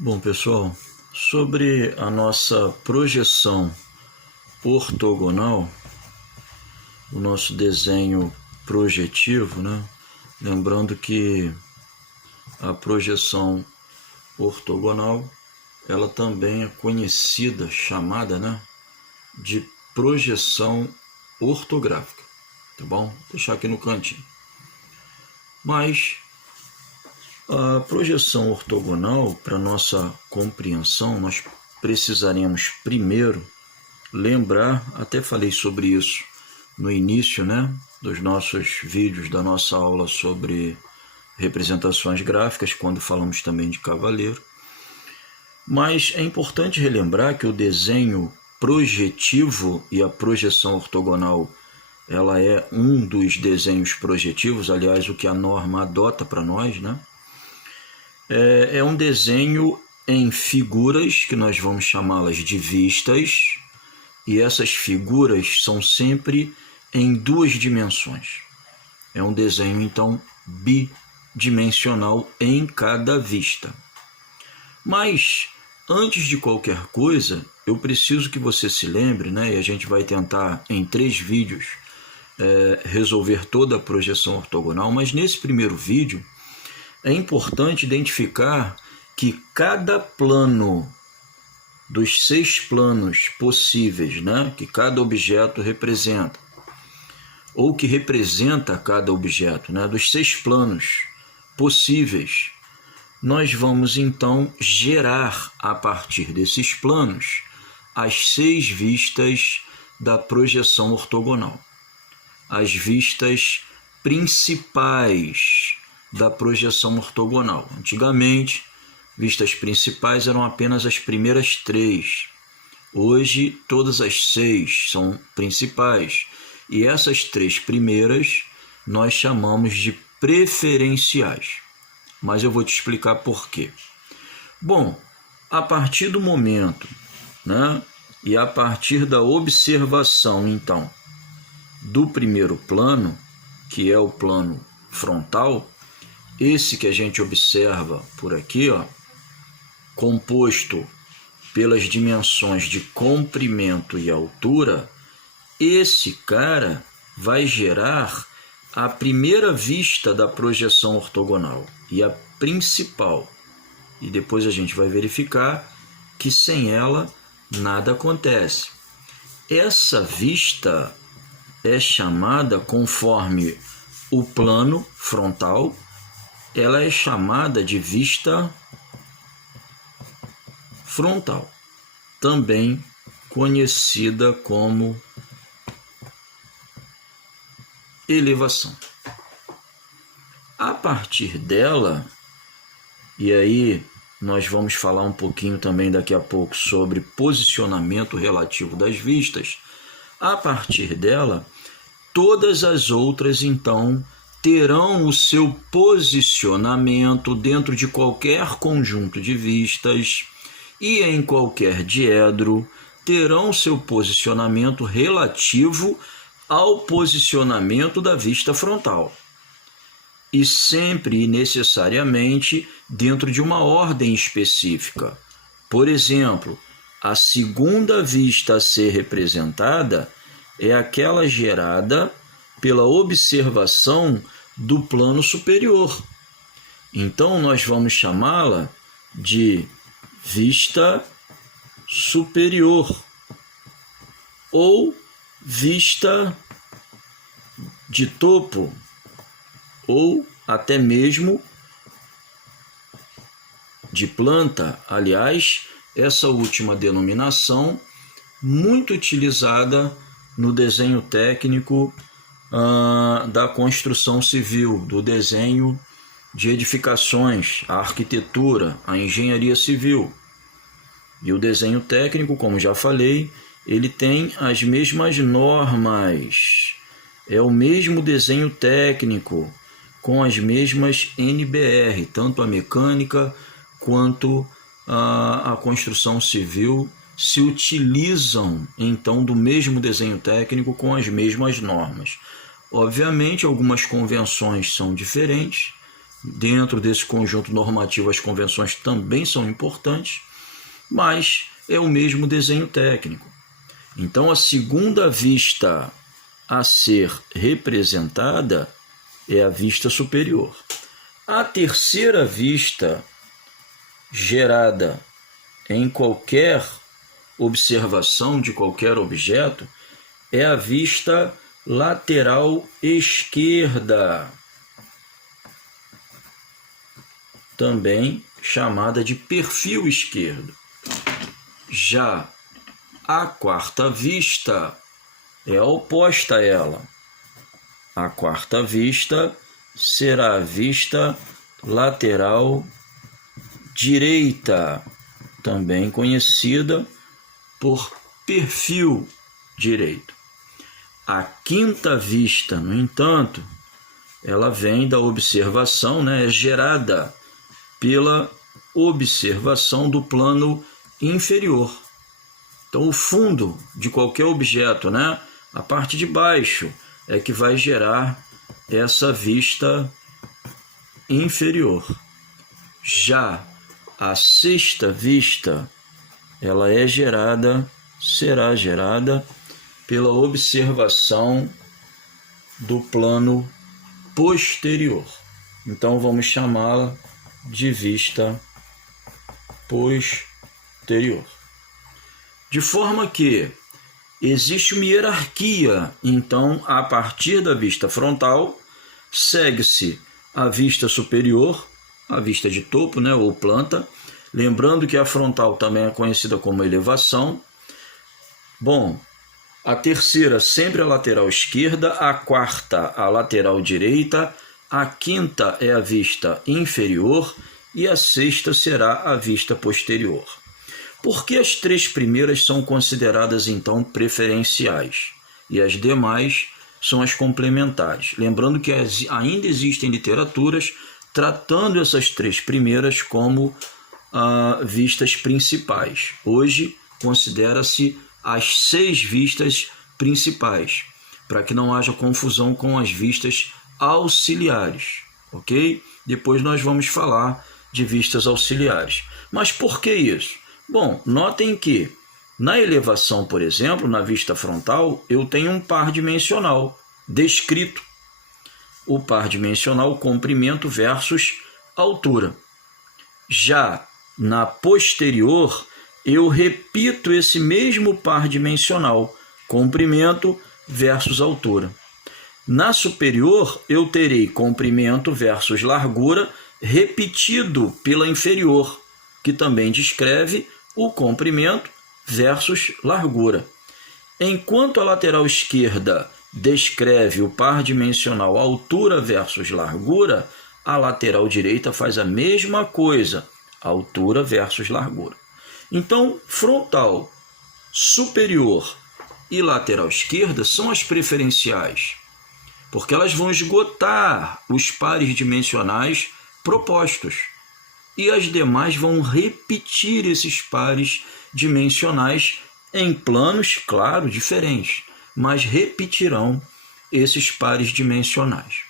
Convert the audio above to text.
Bom, pessoal, sobre a nossa projeção ortogonal, o nosso desenho projetivo, né? Lembrando que a projeção ortogonal, ela também é conhecida, chamada, né, de projeção ortográfica, tá bom? Vou deixar aqui no cantinho. Mas a projeção ortogonal, para nossa compreensão, nós precisaremos primeiro lembrar, até falei sobre isso no início, né, dos nossos vídeos, da nossa aula sobre representações gráficas, quando falamos também de cavaleiro. Mas é importante relembrar que o desenho projetivo e a projeção ortogonal, ela é um dos desenhos projetivos, aliás, o que a norma adota para nós, né? É um desenho em figuras, que nós vamos chamá-las de vistas, e essas figuras são sempre em duas dimensões. É um desenho, então, bidimensional em cada vista. Mas, antes de qualquer coisa, eu preciso que você se lembre, né, e a gente vai tentar, em 3 vídeos, resolver toda a projeção ortogonal, mas nesse primeiro vídeo, é importante identificar que cada plano dos 6 planos possíveis, né, que cada objeto representa, ou que representa cada objeto, né, dos 6 planos possíveis, nós vamos então gerar a partir desses planos as 6 vistas da projeção ortogonal, as vistas principais da projeção ortogonal. Antigamente, vistas principais eram apenas as primeiras 3. Hoje, todas as 6 são principais. E essas 3 primeiras nós chamamos de preferenciais. Mas eu vou te explicar por quê. Bom, a partir do momento, né, e a partir da observação, então, do primeiro plano, que é o plano frontal, esse que a gente observa por aqui, ó, composto pelas dimensões de comprimento e altura, esse cara vai gerar a primeira vista da projeção ortogonal e a principal. E depois a gente vai verificar que sem ela nada acontece. Essa vista é chamada, conforme o plano frontal, ela é chamada de vista frontal, também conhecida como elevação. A partir dela, e aí nós vamos falar um pouquinho também daqui a pouco sobre posicionamento relativo das vistas, a partir dela, todas as outras então terão o seu posicionamento dentro de qualquer conjunto de vistas e em qualquer diedro terão seu posicionamento relativo ao posicionamento da vista frontal. E sempre e necessariamente dentro de uma ordem específica. Por exemplo, a segunda vista a ser representada é aquela gerada pela observação do plano superior. Então, nós vamos chamá-la de vista superior ou vista de topo, ou até mesmo de planta. Aliás, essa última denominação muito utilizada no desenho técnico da construção civil, do desenho de edificações, a arquitetura, a engenharia civil. E o desenho técnico, como já falei, ele tem as mesmas normas, é o mesmo desenho técnico, com as mesmas NBR, tanto a mecânica quanto a construção civil se utilizam então do mesmo desenho técnico com as mesmas normas. Obviamente, algumas convenções são diferentes, Dentro desse conjunto normativo, as convenções também são importantes, mas é o mesmo desenho técnico. Então, a segunda vista a ser representada é a vista superior. A terceira vista gerada em qualquer observação de qualquer objeto é a vista lateral esquerda, também chamada de perfil esquerdo. Já a quarta vista é oposta a ela. A quarta vista será a vista lateral direita, também conhecida por perfil direito. A quinta vista, no entanto, ela vem da observação, é gerada pela observação do plano inferior. Então, o fundo de qualquer objeto, a parte de baixo, é que vai gerar essa vista inferior. Já a sexta vista, ela será gerada pela observação do plano posterior. Então, vamos chamá-la de vista posterior. De forma que existe uma hierarquia, então, a partir da vista frontal, segue-se a vista superior, a vista de topo, ou planta, lembrando que a frontal também é conhecida como elevação. Bom, a terceira sempre a lateral esquerda, a quarta a lateral direita, a quinta é a vista inferior e a sexta será a vista posterior. Por que as três primeiras são consideradas, então, preferenciais e as demais são as complementares? Lembrando que ainda existem literaturas tratando essas três primeiras como vistas principais. Hoje, considera-se as 6 vistas principais, para que não haja confusão com as vistas auxiliares, ok? Depois nós vamos falar de vistas auxiliares. Mas por que isso? Bom, notem que na elevação, por exemplo, na vista frontal, eu tenho um par dimensional descrito. O par dimensional, comprimento versus altura. Já na posterior, eu repito esse mesmo par dimensional, comprimento versus altura. Na superior, eu terei comprimento versus largura repetido pela inferior, que também descreve o comprimento versus largura. Enquanto a lateral esquerda descreve o par dimensional altura versus largura, a lateral direita faz a mesma coisa, altura versus largura. Então, frontal, superior e lateral esquerda são as preferenciais, porque elas vão esgotar os pares dimensionais propostos. E as demais vão repetir esses pares dimensionais em planos, claro, diferentes, mas repetirão esses pares dimensionais.